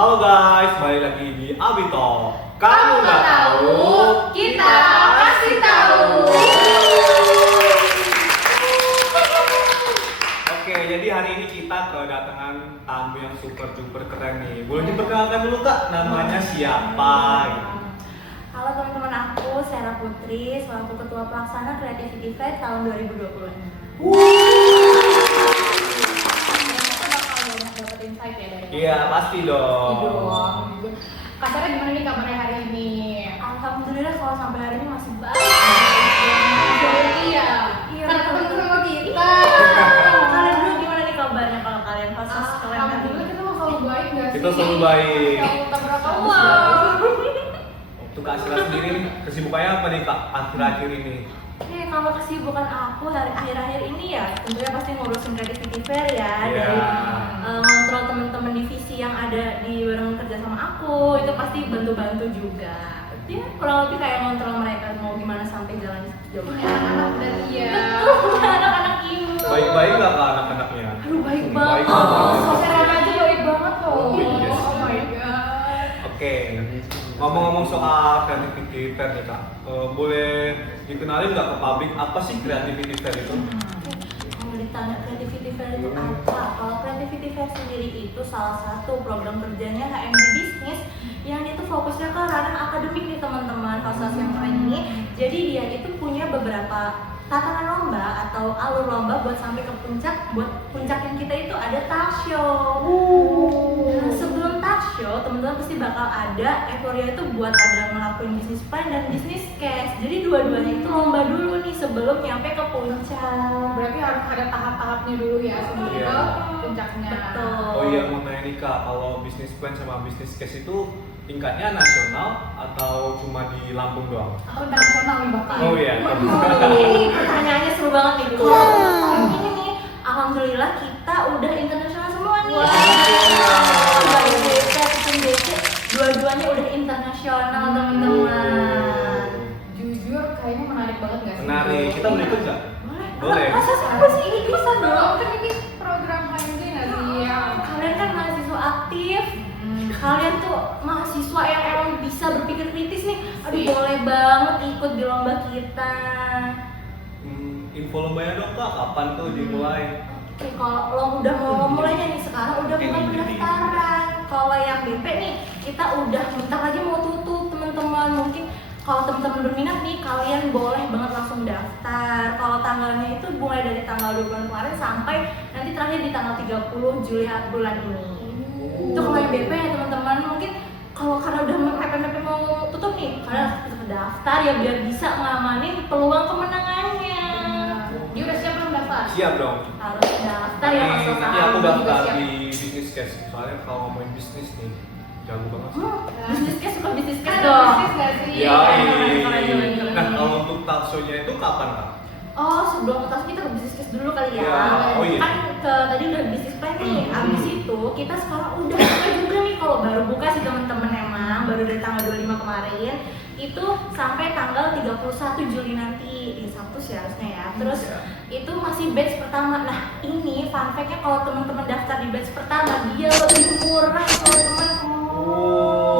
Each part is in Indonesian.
Halo guys, balik lagi di Abito. Kamu nggak tahu, kita kasih tahu. Oke, jadi hari ini kita kedatangan tamu yang super duper keren nih. Boleh diperkenalkan dulu kak, namanya siapa? Halo teman-teman, aku Sarah Putri, selaku Ketua Pelaksana Creativity Fest tahun 2020. Dapat insight ya dari Iya, pasti dong. Kasarnya gimana nih kabarnya hari ini? Alhamdulillah kalau sampai hari ini masih baik. Iya. Iya, Karena betul. ketemu sama kita. Kalian dulu gimana nih kabarnya kalau kalian pas kalian hari Alhamdulillah ini? kita mau selalu baik nggak sih? Kita selalu baik. Selalu tabrak Wow. awal. Untuk Kak Sila sendiri, kesibukannya apa nih kak akhir-akhir ini? Kalau kesibukan aku hari akhir-akhir ini ya tentunya pasti ngurusin Creativity Fair ya. Iya. Dari ngontrol teman-teman divisi yang ada di bareng kerja sama aku, itu pasti bantu-bantu juga. Ya kurang lebih kayak ngontrol mereka mau gimana sampai jalan sejauh Punya anak dan iya. Betul, anak-anak ibu. Baik-baik nggak kak anak-anaknya? Aduh baik Baik banget. banget. Sosial aja baik banget kok. Oh, iya. Oh my god. Oke, ngomong-ngomong soal Creativity Fair nih kak, boleh dikenalin nggak ke publik apa sih Creativity Fair itu? Kalau ditanya Creativity Fair itu apa? Kalau Creativity Fair sendiri itu salah satu program kerjanya HMD Business yang itu fokusnya ke ranah akademik nih teman-teman, fakultas yang keren ini. Jadi dia itu punya beberapa tatanan lomba atau alur lomba buat sampai ke puncak. Buat puncak yang kita itu ada talk show. Nah, sebelum talk show, teman-teman pasti bakal ada euforia itu buat ada ngelakuin bisnis plan dan bisnis case. Jadi dua-duanya itu lomba dulu nih sebelum nyampe ke puncak. Berarti harus ada tahap-tahapnya dulu ya sebelum Iya. ke puncaknya. Betul. Oh iya, mau tanya nih kak, kalau bisnis plan sama bisnis case itu tingkatnya nasional atau cuma di Lampung doang? Aku internasional nih bahkan. Oh iya. Ini pertanyaannya seru banget nih. Kalau tahun ini nih, alhamdulillah kita udah internasional semua nih. Baik DC, sistem DC, dua-duanya udah internasional teman-teman. Jujur kayaknya menarik banget nggak sih? Menarik, kita boleh ikut nggak? Boleh. Masa apa sih? Bisa dong. Kan ini program HMD nggak sih? Ya. Kalian kan mahasiswa aktif. Kalian tuh mahasiswa yang emang bisa berpikir kritis nih. Aduh, boleh banget ikut di lomba kita. Info lombanya dong kak, kapan tuh dimulai? Oke, kalau lo udah mau mulainya nih sekarang udah mulai pendaftaran. Kalau yang BP nih, kita udah bentar lagi mau tutup teman-teman. Mungkin kalau teman-teman berminat nih, kalian boleh banget langsung daftar. Kalau tanggalnya itu mulai dari tanggal 20 kemarin sampai nanti terakhir di tanggal 30 Juli bulan ini. Itu kalau yang BP ya teman-teman. Mungkin kalau karena udah mepet-mepet mau tutup nih, kalian harus tetap daftar ya biar bisa ngamanin peluang kemenangannya. Dia udah siap belum daftar? Siap dong. Harus daftar ya Nanti Mas. aku juga daftar siap. di bisnis case. Soalnya kalau ngomongin bisnis nih, jago banget sih. Bisnis case suka bisnis case Kan dong. bisnis nggak sih? Ya, keren. nah kalau untuk talk show-nya itu kapan kak? Oh, sebelum utas kita ke bisnis case dulu kali ya. Ya, oh iya. Kan tadi udah bisnis plan nih. Abis itu kita sekarang udah buka juga nih, kalau baru buka sih teman-teman emang baru dari tanggal 25 kemarin. Itu sampai tanggal 31 Juli nanti di Sabtu sih harusnya ya. Terus itu masih batch pertama. Nah, ini fun fact-nya kalau teman-teman daftar di batch pertama dia lebih murah teman-teman.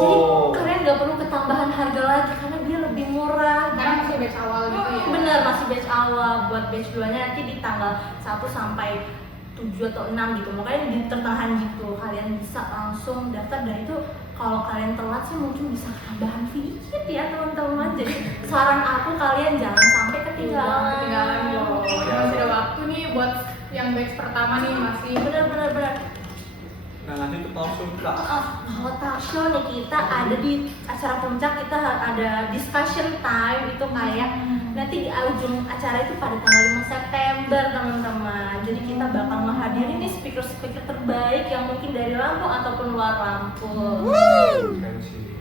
Jadi kalian nggak perlu ketambahan harga lagi karena dia lebih murah. Karena masih batch awal gitu ya. Bener, masih batch awal. Buat batch 2 nya nanti di tanggal 1 sampai 7 atau 6 gitu. Makanya di pertengahan gitu kalian bisa langsung daftar. Dan itu kalau kalian telat sih mungkin bisa tambahan sedikit ya teman-teman. Jadi saran aku kalian jangan sampai ketinggalan. Ketinggalan loh. Ya. Masih ada waktu nih buat yang batch pertama nih masih. Bener. Nah nanti itu talk show kak. Kalau talk show nih kita ada di acara puncak, kita ada discussion time itu kayak nanti di ujung acara itu pada tanggal 5 September teman-teman. Jadi kita bakal menghadiri nih speaker-speaker terbaik yang mungkin dari Lampung ataupun luar Lampung. Keren sih.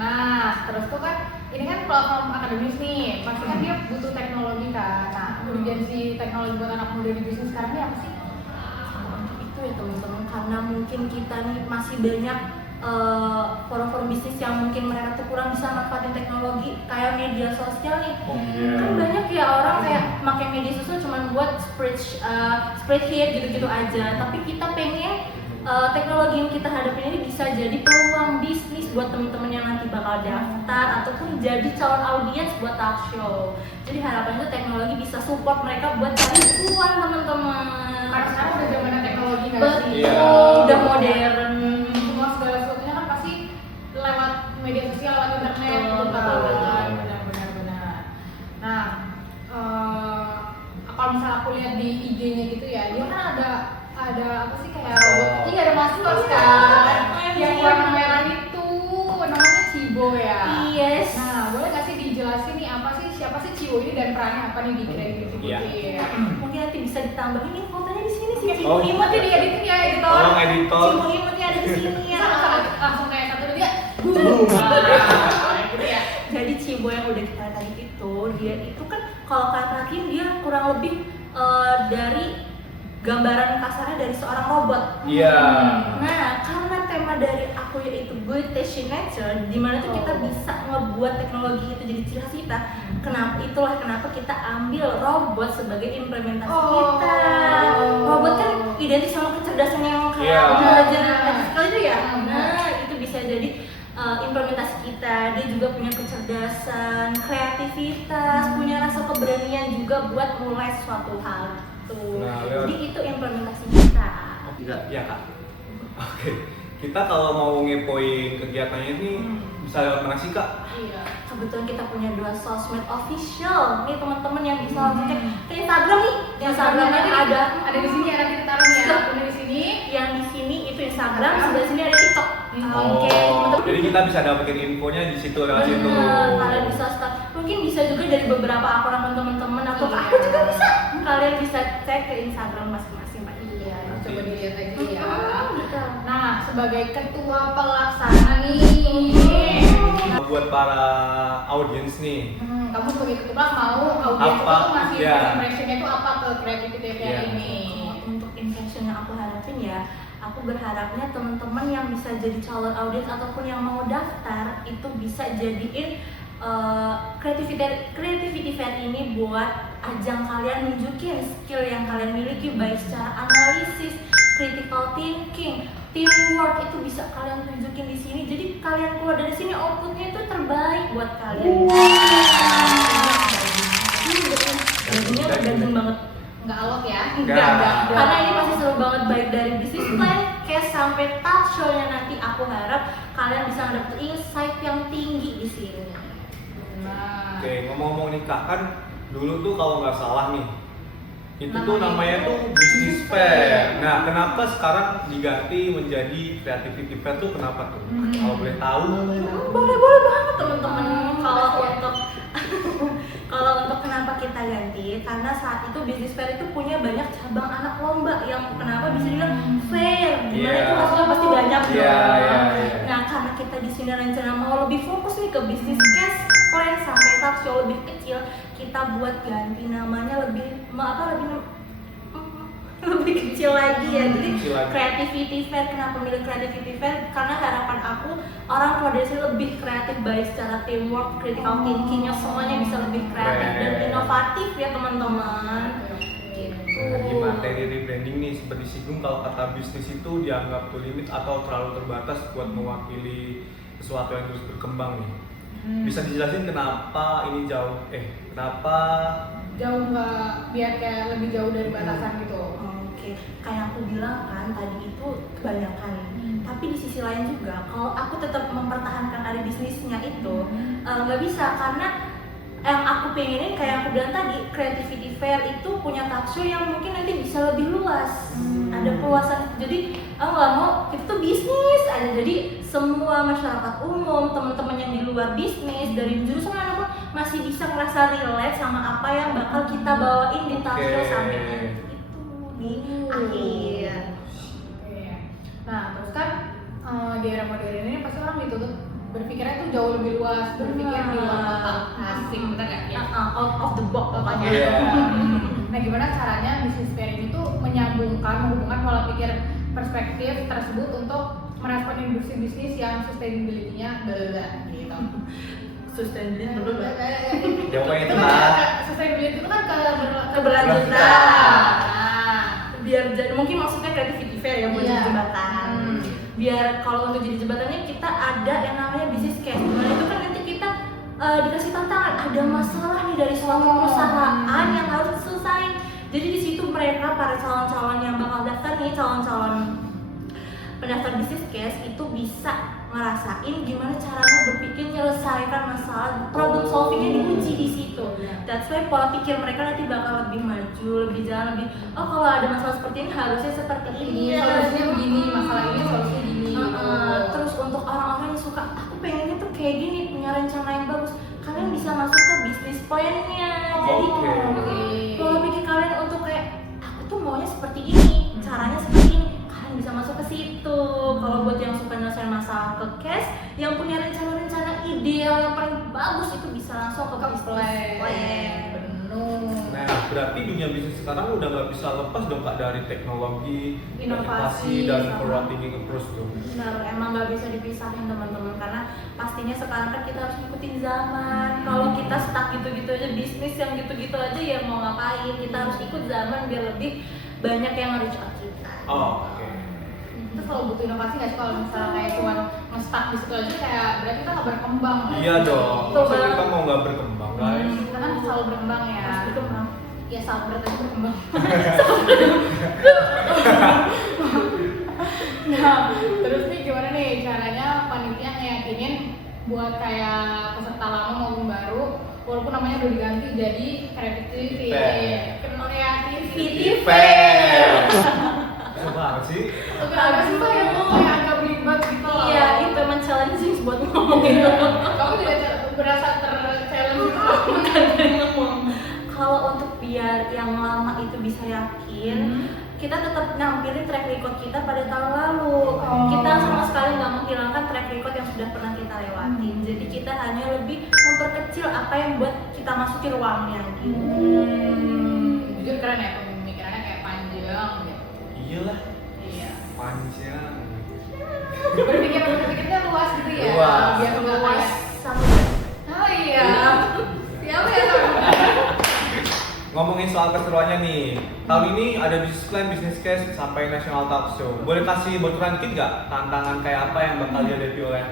Nah, terus tuh kan ini kan platform akademis nih, pasti kan dia butuh teknologi kan. Nah, urgensi teknologi buat anak muda di bisnis sekarang ini apa sih? Itu ya teman-teman, karena mungkin kita nih masih banyak forum-forum bisnis yang mungkin mereka tuh kurang bisa manfaatin teknologi kayak media sosial nih. Oh iya. Kan banyak ya orang kayak pakai media sosial cuma buat spreadsheet gitu-gitu aja, tapi kita pengen teknologi yang kita hadapin ini bisa jadi peluang bisnis buat teman-teman yang nanti bakal daftar ataupun jadi calon audiens buat talk show. Jadi harapannya tuh teknologi bisa support mereka buat cari uang teman-teman. Karena sekarang udah zamannya teknologi kan Betul, sih. Iya. udah modern. Semua segala sesuatunya kan pasti lewat media sosial, lewat internet Betul, gitu kan. betul. Benar. Nah, kalau misalnya aku lihat di IG-nya gitu ya, dia kan ada apa sih kayak robot, iya ada maskot kan, yang warna merah itu namanya Cibo ya. Yes. Nah, boleh nggak sih dijelasin nih siapa sih Cibo ini dan perannya apa nih di kreatif Iya. Mungkin nanti bisa ditambahin ini fotonya di sini sih. Oh. Cibo Imut imut ya dieditin ya editor. Tolong editor. Cibo imutnya ada di sini ya. Langsung kayak satu dia. Gitu ya. Jadi Cibo yang udah kita tadi itu, dia itu kan kalau kata Kim dia kurang lebih dari gambaran kasarnya dari seorang robot. Iya. Nah, karena tema dari aku yaitu good passion nature, dimana tuh kita bisa ngebuat teknologi itu jadi ciri khas kita. Kenapa kita ambil robot sebagai implementasi kita. Robot kan identik sama kecerdasan yang kayak Iya. intelijen sekali itu ya. Hmm. Nah, itu bisa jadi implementasi kita. Dia juga punya kecerdasan, kreativitas, punya rasa keberanian juga buat mulai suatu hal. Tuh. Nah, lewat- Jadi itu implementasi kita. Iya kak. Oke. Kita kalau mau ngepoin kegiatannya ini bisa lewat mana sih kak? Iya. Kebetulan kita punya 2 sosmed official. Nih teman-teman yang bisa langsung cek ke Instagram nih. Instagramnya ada di sini ya, nanti ditaruh ya. Akunnya di sini. Yang di sini itu Instagram, sebelah sini ada TikTok. Oke, Oh, jadi kita bisa dapetin infonya di situ lewat situ. bener, kalian bisa start. Mungkin bisa juga dari beberapa akun teman-teman atau Iya. aku juga bisa. Kalian bisa cek ke Instagram masing-masing Pak. Iya, coba dilihat aja ya. Betul. Nah, sebagai ketua pelaksana nih. Buat para audiens nih, Kamu sebagai ketua mau audiens Apa? itu masih Iya. impressionnya itu apa ke creativity fair Iya. ini? Untuk impression yang aku harapin ya, aku berharapnya teman-teman yang bisa jadi calon audiens ataupun yang mau daftar itu bisa jadiin creativity fair ini buat ajang kalian nunjukin skill yang kalian miliki baik secara analisis, critical thinking, teamwork itu bisa kalian tunjukin di sini. Jadi kalian keluar dari sini outputnya itu terbaik buat kalian. Jadinya bergantung banget. Nggak alot ya? Nggak. Karena ini pasti seru banget baik dari bisnis plan, case sampai talk show-nya nanti. Aku harap kalian bisa mendapatkan insight yang tinggi di sini. Nah. oke ngomong-ngomong nih kak, kan dulu tuh kalau nggak salah nih, itu tuh Namanya namanya tuh bisnis fair. Nah, kenapa sekarang diganti menjadi creativity fair tuh kenapa tuh? Kalau boleh tahu? Boleh banget teman-teman. Kalau untuk kenapa kita ganti, karena saat itu bisnis fair itu punya banyak cabang anak lomba yang kenapa bisa dibilang fair, dimana Iya. itu hasilnya pasti banyak Iya, dong. iya, iya. Nah, karena kita di sini rencana mau lebih fokus nih ke bisnis case plan sampai talk show lebih kecil, kita buat ganti namanya lebih kecil lagi ya. Jadi Kecil lagi. creativity fair. Kenapa milih creativity fair? Karena harapan aku orang keluar dari sini lebih kreatif baik secara teamwork, critical thinkingnya semuanya bisa lebih kreatif dan Keren. inovatif ya teman-teman. Gitu. Nah, di materi rebranding nih seperti disinggung kalau kata bisnis itu dianggap too limit atau terlalu terbatas buat mewakili sesuatu yang terus berkembang nih. Bisa dijelasin kenapa ini kenapa Jauh nggak, biar kayak lebih jauh dari batasan gitu. Oke, kayak aku bilang kan tadi itu kebanyakan. Tapi di sisi lain juga, kalau aku tetap mempertahankan area bisnisnya itu nggak bisa, karena yang aku pengenin kayak aku bilang tadi, creativity fair itu punya talk show yang mungkin nanti bisa lebih luas. Ada peluasan. Jadi aku nggak mau itu tuh bisnis aja. Jadi semua masyarakat umum, teman-teman yang di luar bisnis dari jurusan manapun masih bisa ngerasa relate sama apa yang bakal kita bawain di talk show Oke. sampai nanti itu di akhir. Oke. Nah, terus kan di era modern ini pasti orang dituntut berpikirnya tuh jauh lebih luas, berpikir di luar kotak. Asik, bener nggak ya? Out of the box pokoknya. Iya. Nah, gimana caranya bisnis fair ini tuh menghubungkan pola pikir perspektif tersebut untuk merespon industri bisnis yang sustainability-nya gitu. Sustainability dulu lah. Jawabannya Itu itu kan lah. sustainability itu kan Keberlanjutan. Nah, Biar jadi mungkin maksudnya creativity fair ya buat Iya. jembatan. biar kalau untuk jadi jembatannya kita ada yang namanya business case. Dimana itu kan nanti kita dikasih tantangan, ada masalah nih dari suatu perusahaan yang harus diselesaikan. Jadi di situ mereka para calon-calon yang bakal daftar nih, calon-calon pendaftar business case itu bisa ngerasain gimana caranya berpikir menyelesaikan masalah, problem solvingnya diuji di situ. That's why pola pikir mereka nanti bakal lebih maju, lebih jalan, lebih kalau ada masalah seperti ini harusnya seperti ini, solusinya begini, masalah ini solusinya gini. Terus untuk orang-orang yang suka aku pengennya tuh kayak gini, punya rencana yang bagus, kalian bisa masuk ke bisnis plan-nya. Jadi pola pikir kalian untuk kayak aku tuh maunya seperti ini, caranya seperti ini, kalian bisa masuk ke situ. Kalau buat yang suka nyelesain masalah ke cash, yang punya rencana-rencana ideal yang paling bagus itu bisa langsung ke bisnis plan. Benar. Nah, berarti dunia bisnis sekarang udah nggak bisa lepas dong Kak dari teknologi, Inovasi, dan sama- forward thinking approach tuh. Benar, emang nggak bisa dipisahin teman-teman karena pastinya sekarang kan kita harus ngikutin zaman. Kalau kita stuck gitu-gitu aja bisnis yang gitu-gitu aja ya mau ngapain? Kita harus ikut zaman biar lebih banyak yang reach out kita. Oh, oke. Terus kalau butuh inovasi nggak sih kalau misalnya kayak cuma nge-stuck di situ aja kayak berarti kita nggak berkembang. Iya dong. Betul Maksudnya banget. kita mau nggak berkembang, guys. Kita kan selalu berkembang ya. Harus berkembang. Ya sabar tadi berkembang. Nah, terus nih gimana nih caranya panitia ngeyakinin buat kayak peserta lama maupun baru, walaupun namanya udah diganti jadi creativity Fair. Apa sih? Tapi agak susah ya kok, kayak agak belibet gitu loh. Iya, itu emang challenging buat ngomong itu. Kamu juga berasa ter-challenge Kalau untuk biar yang lama itu bisa yakin, kita tetap nampilin track record kita pada tahun lalu. Kita sama sekali nggak menghilangkan track record yang sudah pernah kita lewatin. Jadi kita hanya lebih memperkecil apa yang buat kita masuki ruangnya gitu. Jujur keren ya pemikirannya kayak panjang gitu. Iyalah, Iya. panjang. Berpikirnya luas gitu ya. Luas. Biar nggak Luas kayak sama oh iya. Siapa ya kamu? Ngomongin soal keseruannya nih, tahun ini ada business plan, business case, sampai national talk show. Boleh kasih bocoran dikit nggak tantangan kayak apa yang bakal dihadapi oleh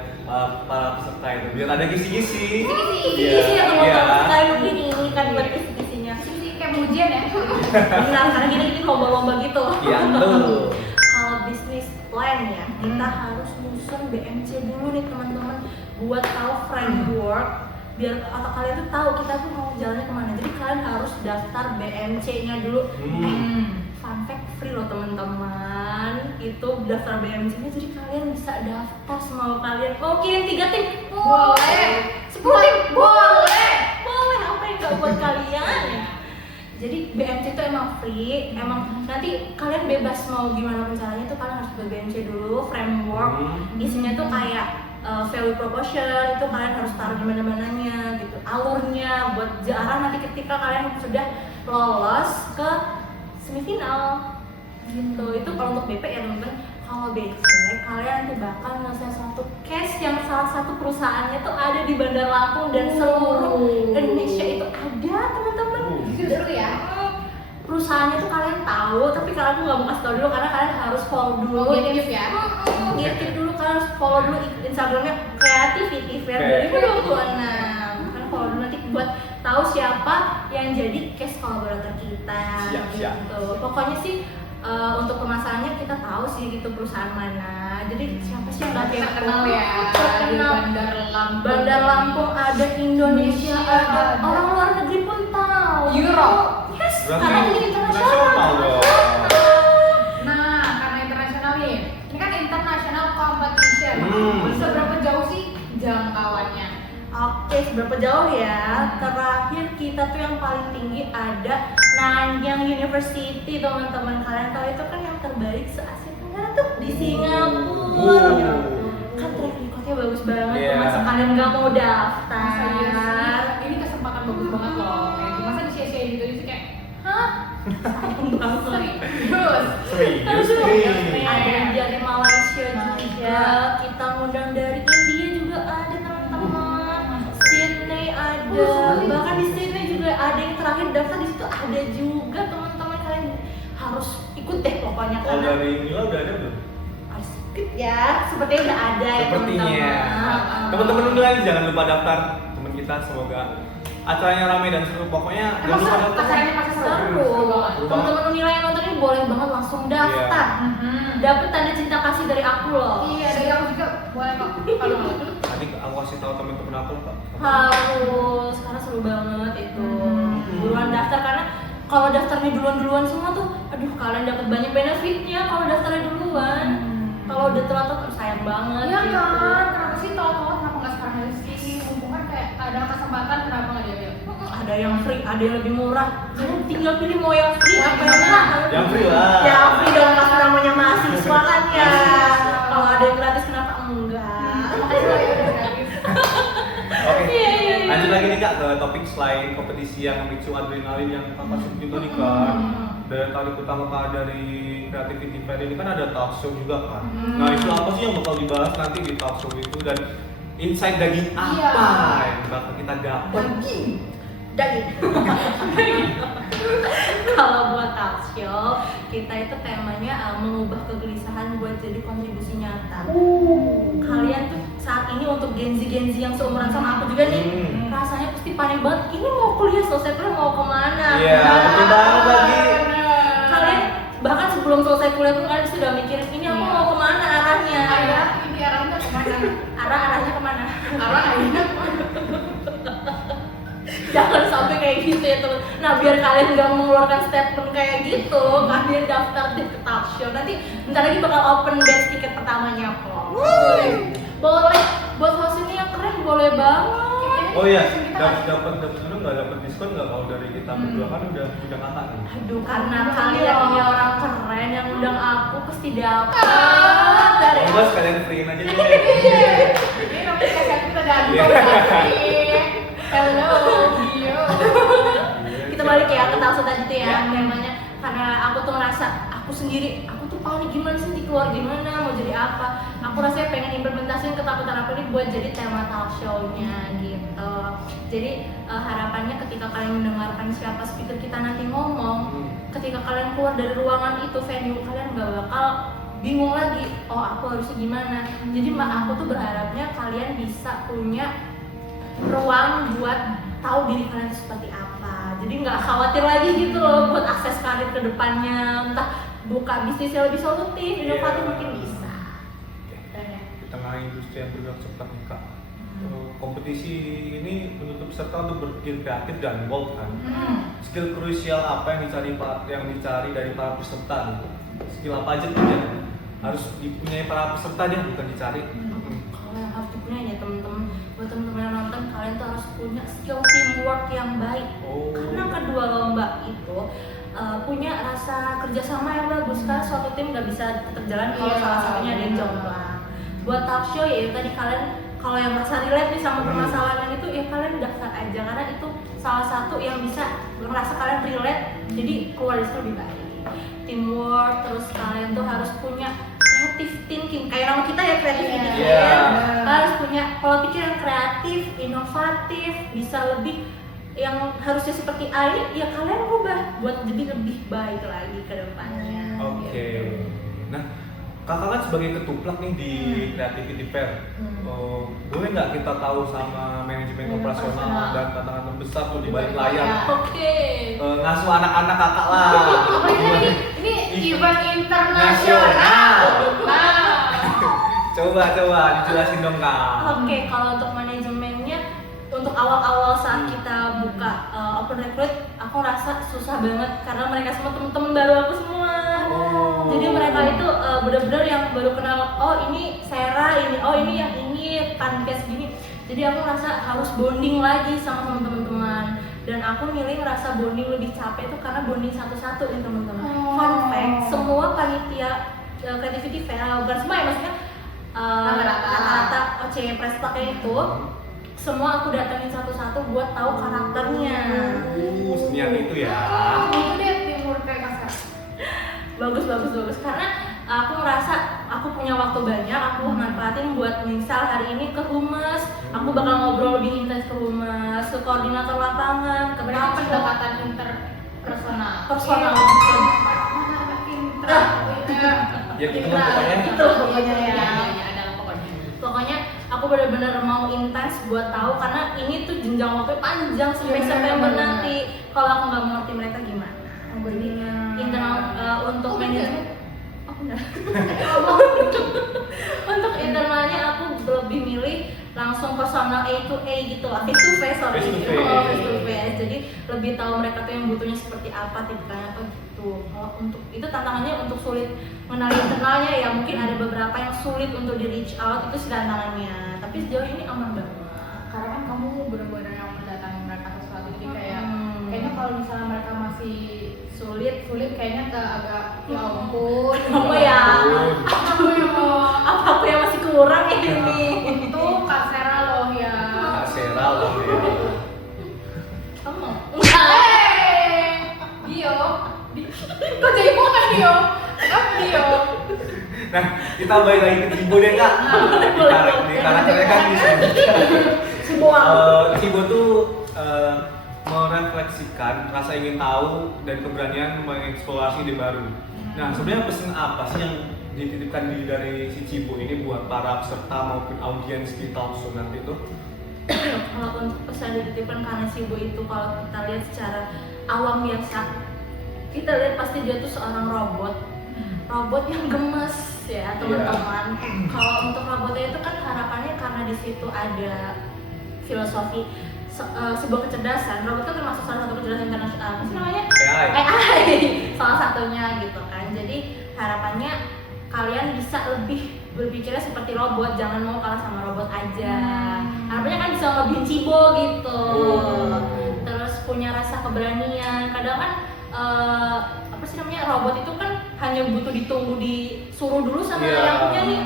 para peserta itu? Biar ada kisi-kisi. Kisi-kisi ya teman-teman, kayak begini ini kan buat kisi-kisinya. Ini kayak ujian ya. Benar, karena gini lomba-lomba gitu. Iya, betul. Kalau bisnis plan ya, kita harus nyusun BMC dulu nih teman-teman, buat tahu framework biar otak kalian tuh tahu kita tuh mau jalannya kemana. Jadi kalian harus daftar BMC-nya dulu. Fun fact free loh teman-teman, itu daftar BMC-nya jadi kalian bisa daftar semau kalian. Mau kirim 3 tim? Boleh. 10 tim? Boleh. Boleh, apa yang gak buat kalian ya? Jadi BMC itu emang free, emang nanti kalian bebas mau gimana pun caranya tuh kalian harus ke BMC dulu, framework. Isinya tuh kayak value proposition, itu kalian harus taruh di mana-mananya gitu. Alurnya buat jarang nanti ketika kalian sudah lolos ke semifinal gitu. Itu kalau untuk BP ya teman-teman. Kalau BC kalian tuh bakal nyelesain satu case yang salah satu perusahaannya tuh ada di Bandar Lampung dan seluruh Indonesia itu ada teman-teman. Seru ya. Perusahaannya tuh kalian tahu, tapi kalian tuh nggak mau kasih tahu dulu karena kalian harus follow dulu. Objektif ya. Objektif dulu, kalian harus follow dulu Instagramnya Creativity Fair 2026. Kalian follow dulu nanti buat tahu siapa yang jadi case kolaborator kita. Siap. Gitu. Pokoknya sih untuk pemasarannya kita tahu sih gitu perusahaan mana. Jadi siapa sih yang nggak kepo? Terkenal ya di Terkenal. Bandar Lampung. Bandar Lampung ada, Indonesia ada, orang luar negeri pun tahu. Europe. Yes, Berarti karena ini internasional. dong. Nah, karena internasional nih. Ini kan international competition. Seberapa jauh sih jangkauannya? Oke, seberapa jauh ya? Terakhir kita tuh yang paling tinggi ada Nanyang University, teman-teman. Kalian tahu itu kan yang terbaik se-Asia Tenggara tuh di Singapura. Kan track recordnya bagus banget. Yeah. Masa kalian nggak mau daftar? Masa iya sih? Ini kesempatan bagus banget loh. Kayak masa di sia-sia gitu aja sih kayak, hah? Sayang banget. Serius? Serius nih. Ada yang dari Malaysia juga, kita ngundang dari India juga ada teman-teman. Sydney ada, bahkan di Sydney juga ada yang terakhir daftar di situ ada juga teman-teman. Kalian harus ikut deh pokoknya Kalau karena dari Mila udah ada belum? ya, sepertinya udah ada ya Sepertinya. teman-teman. Teman-teman unilai jangan lupa daftar teman kita, semoga acaranya ramai dan seru. Pokoknya jangan lupa daftar. acaranya pasti Seru. Teman-teman unilai yang nonton ini boleh banget langsung daftar. Dapet tanda cinta kasih dari aku loh. Iya, dari aku juga boleh kok. Kalau mau. Tadi aku kasih tahu teman-teman aku Pak. Harus, karena seru banget itu. Buruan daftar karena kalau daftarnya duluan semua tuh, aduh kalian dapat banyak benefitnya kalau daftarnya duluan. Kalau udah telat tuh sayang banget. Iya gitu. kan, kenapa sih tolong kenapa nggak sekarang aja sih? Mumpung kan kayak ada kesempatan, kenapa nggak diambil? Ada yang free, ada yang lebih murah. Kalian tinggal pilih mau yang free apa yang murah. Yang free lah. Ya free dong, pas namanya mahasiswa kan ya. Kalau ada yang gratis kenapa enggak? Makasih loh ya udah gratis. Oke. Iya. Lanjut lagi nih Kak ke topik selain kompetisi yang memicu adrenalin yang Kakak sebutin tadi kan. Dari kali pertama kali dari Creativity Fair ini kan ada talk show juga kan. Nah itu apa sih yang bakal dibahas nanti di talk show itu, dan insight daging apa Iya. yang bakal kita dapat? Daging. Kalau buat talk show, kita itu temanya mengubah kegelisahan buat jadi kontribusi nyata. Kalian tuh saat ini untuk Gen Z yang seumuran sama aku juga nih, rasanya pasti panik banget. Ini mau kuliah selesai kuliah mau kemana? Iya, betul banget lagi. Kalian bahkan sebelum selesai kuliah pun kalian sudah mikirin ini aku mau kemana arahnya? Ayah, ini arahnya kemana? Arahnya kemana? Arahnya kemana? Jangan sampai kayak gitu ya teman. Nah biar kalian nggak mengeluarkan statement kayak gitu, kalian daftar di ke talk show. Nanti bentar lagi bakal open batch tiket pertamanya kok. Boleh. Buat host ini yang keren boleh banget. Oh iya, dapat dulu nggak dapat diskon nggak kalau dari kita berdua kan udah kakak nih. Aduh, karena kalian ini orang keren yang undang aku pasti dapat dari Oh, bos kalian free-in aja deh. Ini nanti kasih kita gantung lagi. Hello, Gio. kita balik ya ke talkshow tadi tuh ya temanya, karena aku tuh ngerasa aku sendiri aku tuh paling gimana sih keluar gimana mau jadi apa, aku rasanya pengen implementasiin ketakutan aku ini buat jadi tema talk show-nya gitu. Jadi harapannya ketika kalian mendengarkan siapa speaker kita nanti ngomong, ketika kalian keluar dari ruangan itu venue, kalian gak bakal bingung lagi, oh aku harusnya gimana. Jadi aku tuh berharapnya kalian bisa punya ruang buat tahu diri kalian seperti apa. Jadi nggak khawatir lagi gitu loh buat akses karir ke depannya, entah buka bisnis yang lebih solutif, inovatif mungkin bisa. Di tengah industri yang bergerak cepat nih Kak, kompetisi ini menuntut peserta untuk berpikir kreatif dan bold kan. Skill krusial apa yang dicari dari para peserta gitu? Skill apa aja tuh yang harus dipunyai para peserta dia, bukan dicari. Kalau yang harus dipunya ya teman-teman, buat teman-teman yang nonton, kalian tuh harus punya skill teamwork yang baik. Karena kedua lomba itu punya rasa kerjasama yang bagus, karena suatu tim nggak bisa tetap jalan kalau salah satunya ada yang jomplang. Buat talk show ya tadi kalian kalau yang merasa relate nih sama permasalahan itu ya kalian daftar aja, karena itu salah satu yang bisa merasa kalian relate, jadi keluar dari situ lebih baik. Teamwork, terus kalian tuh harus punya creative thinking, kayak nama kita ya creativity harus punya pola pikir yang kreatif, inovatif, bisa lebih yang harusnya seperti A ya kalian rubah buat jadi lebih baik lagi ke depannya. Oke. Nah, kakak kan sebagai ketuplak nih di Creativity Fair, boleh nggak kita tahu sama manajemen operasional dan tantangan terbesar tuh di balik layar? Oke. Ngasuh anak-anak kakak lah. Ini event internasional. Coba dijelasin dong Kak. Oke, kalau untuk manajemennya, untuk awal-awal saat kita buka open recruit, aku rasa susah banget karena mereka semua temen-temen baru aku semua. Jadi mereka itu benar-benar yang baru kenal, oh ini Sarah, ini yang ini panitia segini. Jadi aku rasa harus bonding lagi sama teman-teman. Dan aku milih ngerasa bonding lebih capek itu karena bonding satu-satu nih teman-teman. Fun fact, semua panitia Creativity Fair, bukan semua ya maksudnya rata-rata OC Prestaknya itu semua aku datengin satu-satu buat tahu karakternya. Seniat itu ya. Itu deh timur kayak kasar. Bagus karena aku ngerasa aku punya waktu banyak, aku manfaatin buat misal hari ini ke humas, aku bakal ngobrol lebih intens ke humas, ke koordinator lapangan, ke Berapa talkshow. pendekatan interpersonal? Personal. Intra. Ya gitu lah pokoknya. Itu pokoknya ya. benar-benar mau intens buat tahu karena ini tuh jenjang waktu panjang sampai Iya, September benar. nanti. Kalau aku nggak mengerti mereka gimana? Jadi internal untuk Oh, manajemen. Oh benar. Untuk internalnya aku lebih milih langsung personal A to A gitu lah, face to face sorry. Face to face. Face to face. Jadi lebih tahu mereka tuh yang butuhnya seperti apa, tipenya apa gitu. Kalau untuk itu tantangannya untuk sulit mengenali internalnya ya mungkin ada beberapa yang sulit untuk di reach out itu sih tantangannya. Tapi sejauh ini aman banget. Karena kan kamu benar-benar yang mendatangi mereka sesuatu, jadi kayak Hmm. kayaknya kalau misalnya mereka masih sulit kayaknya ke agak ya ampun Apa ya? aku yang mau Apa aku yang masih kurang ya ini? untuk Kak Sera loh ya. Kak Sera loh ya. Kamu mau? Enggak. Dio kok jadi bukan Dio? Kenapa Dio? Nah, kita balik lagi ke Cibo deh kak. Di karakternya kan di sini. Cibo tuh merefleksikan rasa ingin tahu dan keberanian mengeksplorasi ide baru. Nah, sebenarnya pesan apa sih yang dititipkan dari si Cibo ini buat para peserta maupun audiens di talk show nanti tuh? Kalau untuk pesan dititipkan karena Cibo itu kalau kita lihat secara awam biasa, kita lihat pasti dia tuh seorang robot yang gemes ya teman-teman. Kalau untuk robotnya itu kan harapannya karena di situ ada filosofi sebuah kecerdasan. Robot kan termasuk salah satu kecerdasan internasional. Apa sih namanya? AI. Salah satunya gitu kan. Jadi harapannya kalian bisa lebih berpikirnya seperti robot, jangan mau kalah sama robot aja. Harapannya kan bisa ngelebihin Cibo gitu. Terus punya rasa keberanian. Kadang kan apa sih namanya, robot itu kan hanya butuh ditunggu disuruh dulu sama yang punya nih.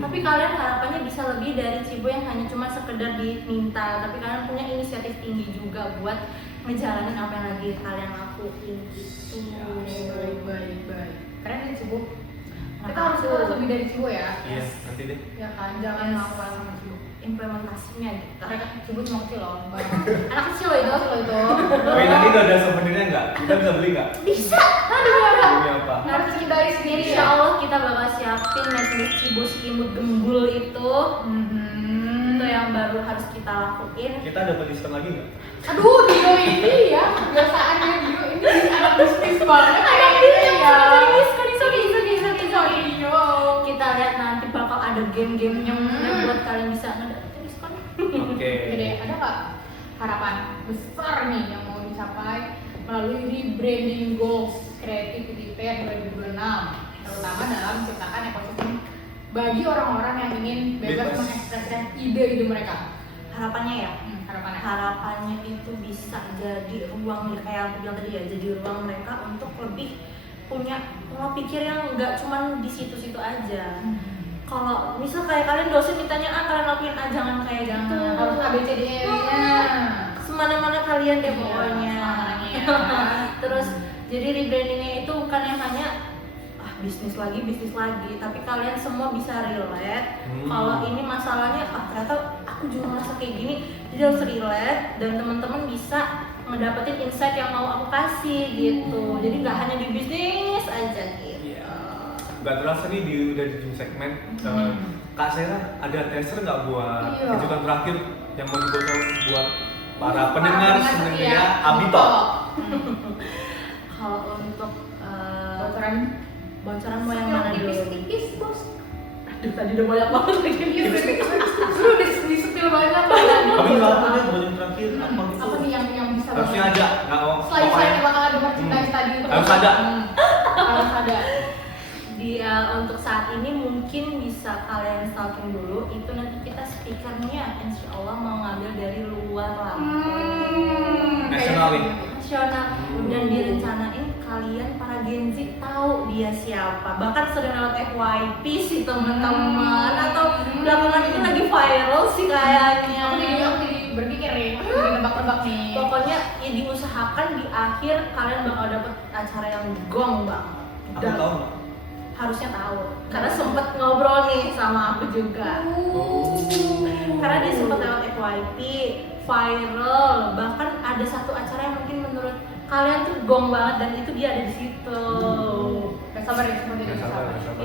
Tapi kalian harapannya bisa lebih dari Cibo yang hanya cuma sekedar diminta, tapi kalian punya inisiatif tinggi juga buat ngejalanin apa yang lagi kalian lakuin gitu. Baik. Keren ya Cibo. Kita Makasih. harus lebih dari Cibo ya. Iya, nanti deh. Ya kan, jangan langsung sama Cibo. Implementasinya gitu. Mereka Cibo cuma kecil loh. Anak kecil loh itu. Wih, nanti udah ada souvenirnya nggak? Kita bisa beli nggak? Bisa. Aduh. Ini apa? Harus kita sendiri Insya Allah kita bakal siapin merchandise Cibo si imut gembul itu. Itu yang baru harus kita lakuin. Kita dapat diskon lagi nggak? Aduh, Dio ini ya kebiasaannya Dio ini anak bisnis banget. Ada kayaknya ya. Sorry. Dio. Kita lihat nanti bakal ada game-game yang buat kalian bisa ngedapetin diskon. Oke. Jadi ada nggak harapan besar nih yang mau dicapai melalui rebranding goals Creativity Fair 2026, terutama dalam menciptakan ekosistem bagi orang-orang yang ingin bebas Bebas. mengekspresikan ide-ide mereka. Harapannya ya. Harapannya. Itu bisa jadi ruang kayak aku bilang tadi ya, jadi ruang mereka untuk lebih punya pola pikir yang nggak cuma di situ-situ aja. Kalau misal kayak kalian dosen mintanya kalian lakuin jangan kayak Jangan gitu. harus ABCD-nya. Semana-mana kalian deh Iya, pokoknya. semana-mananya. Terus jadi rebrandingnya itu bukan yang hanya bisnis lagi, tapi kalian semua bisa relate. Kalau ini masalahnya ternyata aku juga merasa kayak gini, jadi harus relate dan teman-teman bisa ngedapetin insight yang mau aku kasih gitu. Jadi nggak hanya di bisnis aja gitu. Gak terasa nih udah di ujung segmen. Kak Sera, ada teaser nggak buat Iya. kejutan terakhir yang mau dibawa buat para pendengar setia sebenarnya Abito? Kalau untuk bocoran mau yang mana dulu? tipis bos. Aduh, tadi udah banyak banget lagi. Lu disetil banget. Kami nggak apa deh kejutan terakhir apa gitu? Apa nih yang bisa Harusnya banget? aja, nggak mau. Selain saya bakal ada merchandise tadi. Harus ada. Harus ada. Untuk saat ini mungkin bisa kalian stalking dulu. Itu nanti kita speakernya insya Allah mau ngambil dari luar Lampung. Nasional nih. Nasional. Dan direncanain kalian para Gen Z tahu dia siapa. Bahkan sering lewat FYP sih teman-teman. Atau belakangan ini lagi viral sih kayaknya. Aku jadi berpikir nih, aku jadi nebak-nebak nih. Pokoknya ya diusahakan di akhir kalian bakal dapet acara yang gong banget. Aku tahu nggak? Harusnya tahu karena sempet ngobrol nih sama aku juga. Karena dia sempet lewat FYP viral, bahkan ada satu acara yang mungkin menurut kalian tuh gong banget dan itu dia ada di situ. Gak sabar ya seperti Nggak itu. sabar.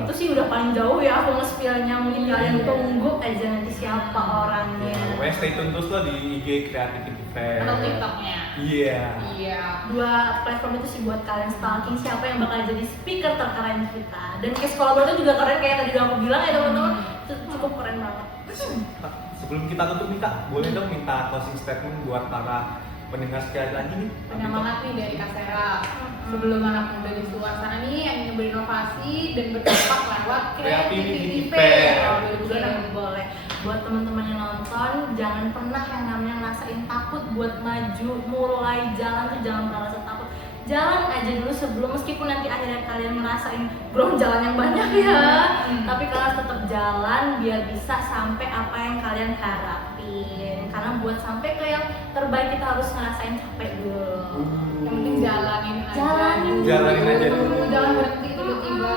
Itu sih udah paling jauh ya aku nge-spill-nya. Mungkin kalian tunggu aja nanti siapa orangnya. Pokoknya stay tune terus lah di IG Creativity Fair. Atau TikToknya. Iya. Iya. Dua platform itu sih buat kalian stalking siapa yang bakal jadi speaker terkeren kita. Dan case kolaborator juga keren kayak tadi aku bilang ya teman-teman. Itu cukup keren banget. Sebelum kita tutup nih Kak, boleh dong minta closing statement buat para pendengar sekali lagi nih. Penyemangat nih dari Kasera. Sebelum anak muda di luar sana nih yang ingin berinovasi dan berdampak lewat Creativity Fair. Boleh. Buat teman-teman yang nonton, jangan pernah yang namanya ngerasain takut buat maju, mulai jalan tuh jangan pernah rasa takut. Jalan aja dulu sebelum, meskipun nanti akhirnya kalian ngerasain ground jalan yang banyak ya, tapi kalian harus tetap jalan biar bisa sampai apa yang kalian harapin. Karena buat sampai ke yang terbaik kita harus ngerasain capek dulu. Yang penting jalanin aja. Jalanin aja dulu. Jangan berhenti tiba-tiba.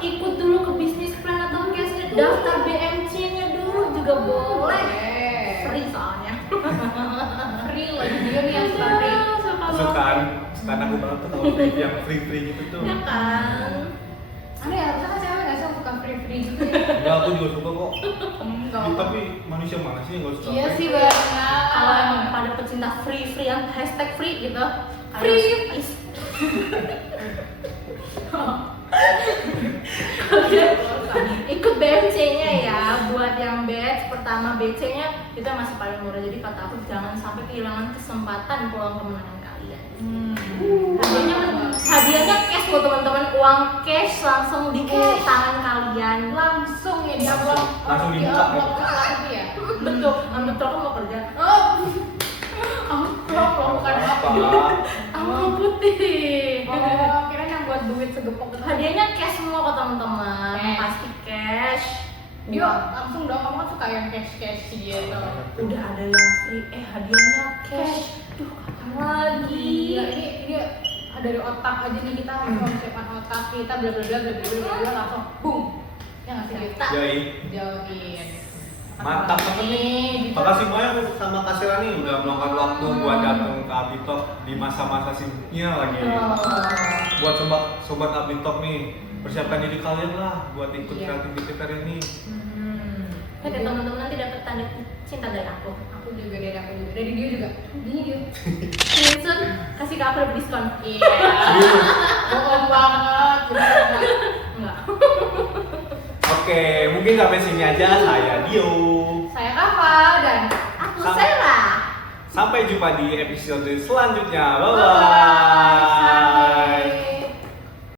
Ikut dulu ke bisnis plan atau case-nya, daftar BMC-nya dulu juga boleh. Free soalnya. Free loh, juga nih yang free. Sukaan aku banget tuh kalau yang free gitu tuh. Ya kan? Aneh ya, harusnya kan cewek nggak sih yang suka free gitu ya? Enggak, aku juga suka kok. Enggak. Tapi manusia mana sih yang gak suka? Iya free? sih banyak. Kalau emang pada pecinta free yang hashtag free gitu, Free. Kalian ikut BMC-nya ya. Buat yang batch pertama BC-nya itu yang masih paling murah. Jadi kata aku jangan sampai kehilangan kesempatan peluang kemenangan kalian. Hadiahnya cash buat teman-teman, uang cash langsung di tangan kalian. Langsung ya di amplop. Langsung Di dibuka. amplop gitu ya. Betul, ambil toko mau kerja. Oh. Amplop loh, bukan Apa? Amplop putih. Oh, kira yang buat duit segepok itu. Hadiahnya cash semua kok teman-teman, Cash. pasti cash. Dia langsung dong, kamu kan suka yang cash gitu. Udah ada yang free, hadiahnya cash. Duh, kapan lagi? Gila, ini dari otak aja nih kita mempersiapkan otak kita bla bla bla bla bla bla bla langsung boom. Ya nggak sih kita Yoi. jauhin. Mantap banget nih. Makasih banyak sama Kak Sera nih udah meluangkan waktu buat datang ke Abitalk di masa-masa sibuknya lagi. Buat sobat Abitalk nih, persiapkan diri kalian lah buat ikut Iya. Creativity Fair ini. Oke, teman-teman nanti dapat tanda cinta dari aku. Aku juga dari aku juga dari dia juga. Dia. Screenshot kasih ke aku dapat diskon. Iya. Bohong banget. Enggak. Oke, mungkin sampai sini aja. Saya Dio. Saya Kava dan Aku Sama. Sera. Sampai jumpa di episode selanjutnya. Bye bye.